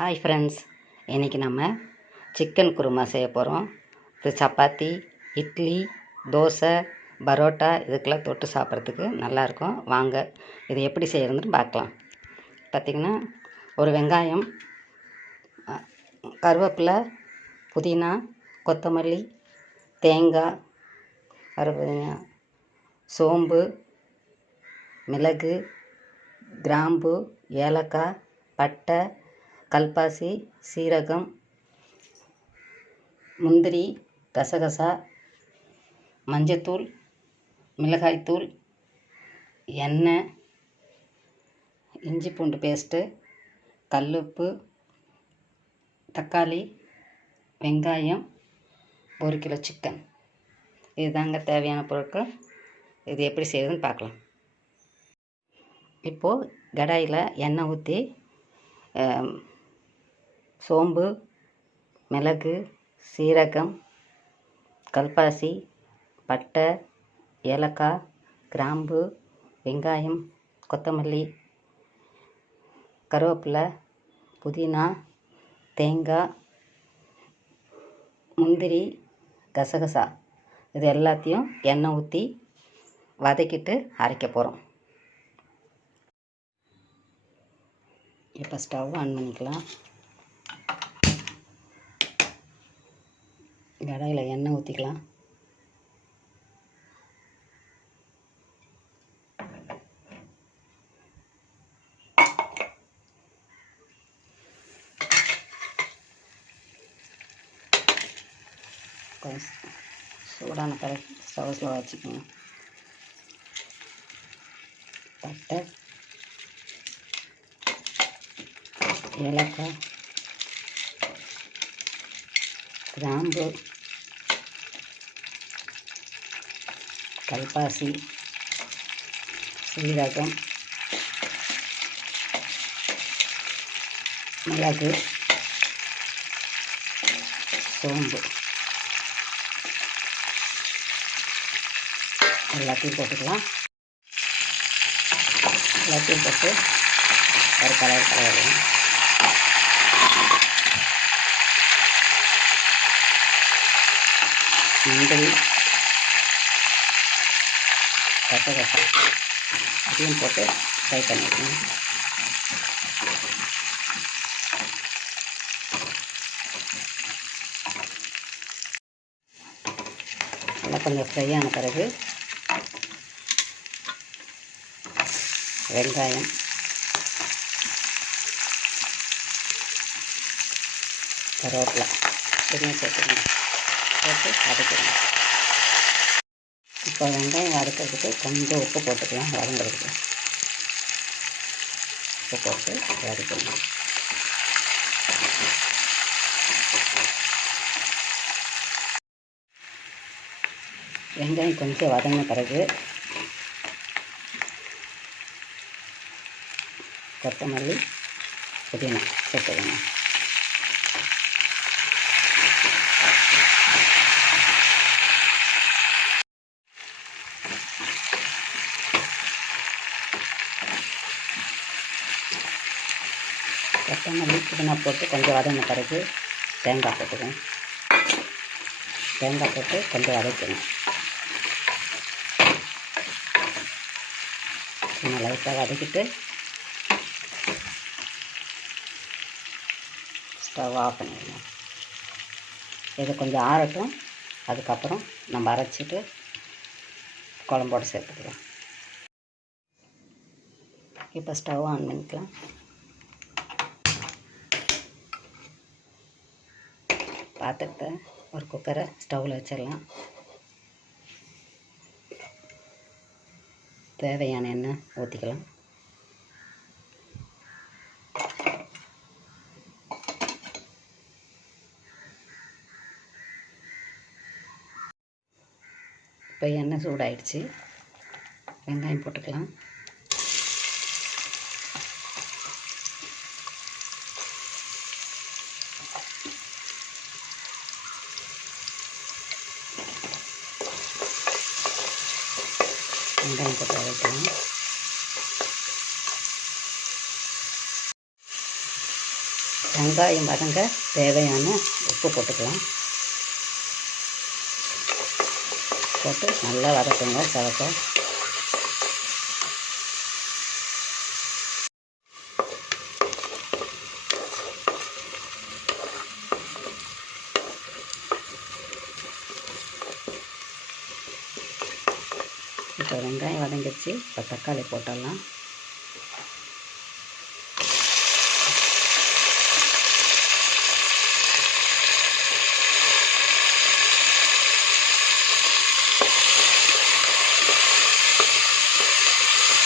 Hi friends, இன்றைக்கி நம்ம chicken kurma செய்ய போகிறோம். இது சப்பாத்தி, இட்லி, தோசை, பரோட்டா இதுக்கெல்லாம் தொட்டு சாப்பிட்றதுக்கு நல்லாயிருக்கும். வாங்க இது எப்படி செய்கிறதுன்னு பார்க்கலாம். பார்த்திங்கன்னா ஒரு வெங்காயம், கருவேப்பிலை, புதினா, கொத்தமல்லி, தேங்காய், சோம்பு, மிளகு, கிராம்பு, ஏலக்காய், பட்டை, கல்பாசி, சீரகம், முந்திரி, கசகசா, மஞ்சத்தூள், மிளகாய்த்தூள், எண்ணெய், இஞ்சி பூண்டு பேஸ்ட்டு, கல்லுப்பு, தக்காளி, வெங்காயம், 1 கிலோ சிக்கன். இதுதாங்க தேவையான பொருட்கள். இது எப்படி செய்யுதுன்னு பார்க்கலாம். இப்போது கடாயில் எண்ணெய் ஊற்றி சோம்பு, மிளகு, சீரகம், கல்பாசி, பட்டை, ஏலக்காய், கிராம்பு, வெங்காயம், கொத்தமல்லி, கருவேப்பிலை, புதினா, தேங்காய், முந்திரி, கசகசா இது எல்லாத்தையும் எண்ணெய் ஊற்றி வதக்கிட்டு அரைக்க போகிறோம். இப்போ ஸ்டவ் ஆன் பண்ணிக்கலாம். கடாயில் எண்ணெய் ஊற்றிக்கலாம். கொஞ்சம் சூடான பிறகு ஸ்டவ் ஸ்லோ வச்சுக்கோங்க. பட்டை, ஏலக்காய், கிராம்பு, கல்பாசி, சீரகம், மிளகு, சோம்பு எல்லாத்தையும் போட்டுக்கலாம். எல்லாத்தையும் போட்டு ஒரு கலர் முந்திரி, கசகசா அதையும் போட்டு ஃப்ரை பண்ணிக்கணும். நல்லா கொஞ்சம் ஃப்ரை ஆன பிறகு வெங்காயம், கருவேப்பிலை இதையும் போட்டுக்கணும். போட்டு வதக்கணும். இப்போ வெங்காயம் வதக்கிறதுக்கு கொஞ்சம் உப்பு போட்டுக்கலாம். வதங்கிறதுக்கு உப்பு போட்டு வதக்கணும். வெங்காயம் கொஞ்சம் வதங்கின பிறகு கொத்தமல்லி, புதினா சேர்த்துக்கணும். கொத்தமல்லி, புதினா போட்டு கொஞ்சம் வதங்கின பிறகு தேங்காய் போட்டுக்கணும். தேங்காய் போட்டு கொஞ்சம் வதக்கணும். கொஞ்சம் லைட்டாக வதக்கிட்டு ஸ்டவ் ஆஃப் பண்ணிடணும். இது கொஞ்சம் ஆறட்டும். அதுக்கப்புறம் நம்ம அரைச்சிட்டு குழம்போடு சேர்த்துக்கலாம். இப்போ ஸ்டவ் ஆன் பண்ணிக்கலாம். பாத்திரத்தை ஒரு குக்கரை ஸ்டவ்வில் வச்சிடலாம். தேவையான எண்ணெய் ஊற்றிக்கலாம். இப்போ எண்ணெய் சூடாயிடுச்சு. வெங்காயம் போட்டுக்கலாம். வெங்காயம் போட்டு வதக்கலாம். வெங்காயம் வதங்க தேவையான உப்பு போட்டுக்கலாம். போட்டு நல்லா வதக்குங்க செவக்க. இப்போ வெங்காயம் வதங்கிடுச்சு. இப்போ தக்காளி போட்டுடலாம்.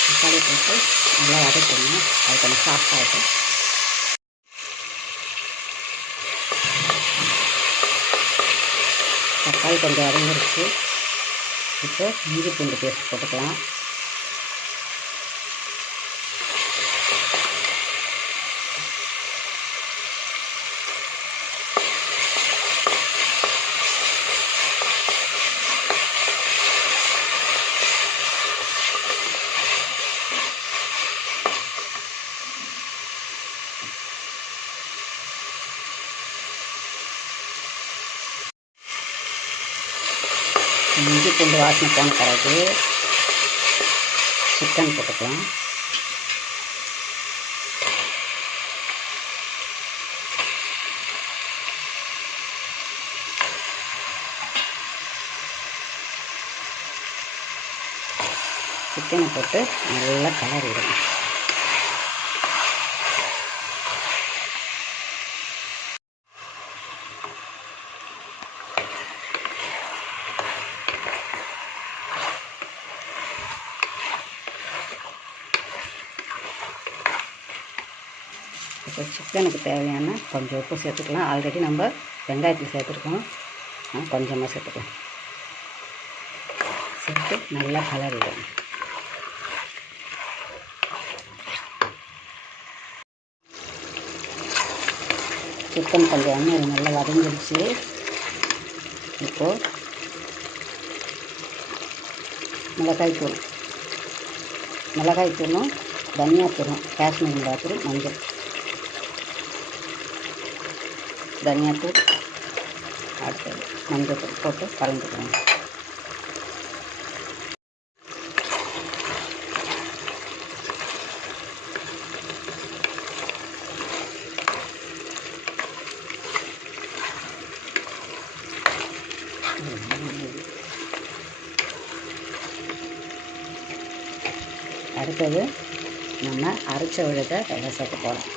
தக்காளி போட்டு நல்லா வதக்கணும். அது கொஞ்சம் சாஃப்டாகிடும். தக்காளி கொஞ்சம் வதங்கிடுச்சு. இப்போ இஞ்சி பூண்டு பேஸ்ட் போட்டுக்கலாம். இஞ்சி பூண்டு வாசனை போன பிறகு சிக்கன் போட்டுக்கலாம். சிக்கனை போட்டு நல்லா கலரிடணும். இப்போ சிக்கனுக்கு தேவையான கொஞ்சம் உப்பு சேர்த்துக்கலாம். ஆல்ரெடி நம்ம வெங்காயத்தில் சேர்த்துருக்கோம். கொஞ்சமாக சேர்த்துக்கலாம். சேர்த்து நல்லா கலரிடணும். சிக்கன் கொஞ்சம் எண்ணெய் நல்லா வதங்கிடுச்சு. இப்போது மிளகாய்த்தூளும் தனியாத்தூளும் காஷ்மீர் மிளகாத்தூள், மஞ்சள், தனியாத்தூள், அடுத்தது மஞ்சள் தூள் போட்டு கலந்துக்கலாம். அடுத்தது நம்ம அரைச்ச விழுத வெள்ளை சேர்த்து போகலாம்.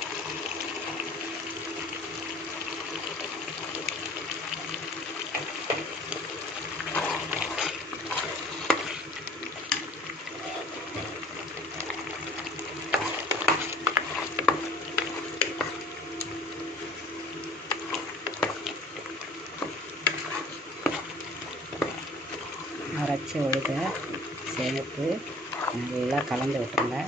அரைச்ச விழுத சேர்த்து நல்லா கலந்து விட்டுருங்க.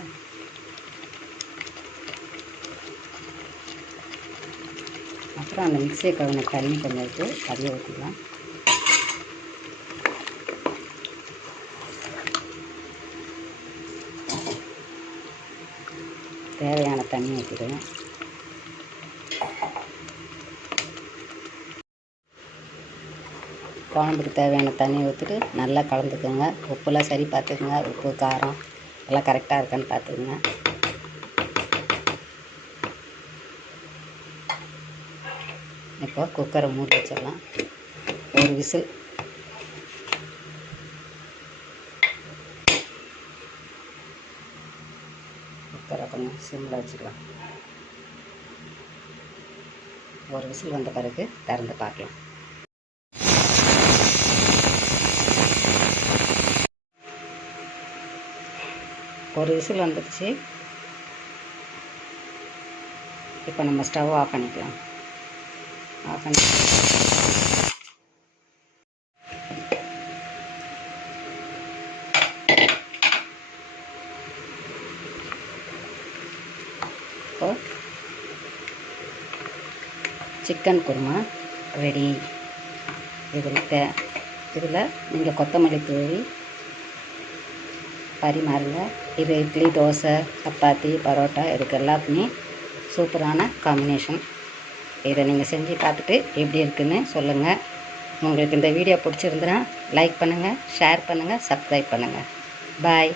அப்புறம் அந்த மிக்ஸியை கழுவின தண்ணி கொஞ்சம் எடுத்து அதில் ஊற்றிக்கலாம். தேவையான தண்ணி ஊற்றிடுவேன். குழம்புக்கு தேவையான தண்ணி ஊற்றிட்டு நல்லா கலந்துக்குங்க. உப்புலாம் சரி பார்த்துக்குங்க. உப்பு காரம் எல்லாம் கரெக்டாக இருக்கான்னு பார்த்துக்குங்க. இப்போ குக்கரை மூடி வச்சிடலாம். ஒரு விசில். குக்கரை கொஞ்சம் சிம்மில் வச்சுக்கலாம். ஒரு விசில் வந்த பிறகு திறந்து பார்க்கலாம். ஒரு விசில் வந்துடுச்சு. இப்போ நம்ம ஸ்டவ் ஆஃப் பண்ணிக்கலாம். ஆஃப் பண்ணி இப்போ சிக்கன் குருமா ரெடி. இதில் நீங்கள் கொத்தமல்லி தூவி பரிமாறுங்க. இது இட்லி, தோசை, சப்பாத்தி, பரோட்டா இதுக்கு எல்லாத்துக்குமே சூப்பரான காம்பினேஷன். இதை நீங்கள் செஞ்சு பார்த்துட்டு எப்படி இருக்குன்னு சொல்லுங்கள். உங்களுக்கு இந்த வீடியோ பிடிச்சிருந்துன்னா லைக் பண்ணுங்கள், ஷேர் பண்ணுங்கள், சப்ஸ்கிரைப் பண்ணுங்கள். பாய்.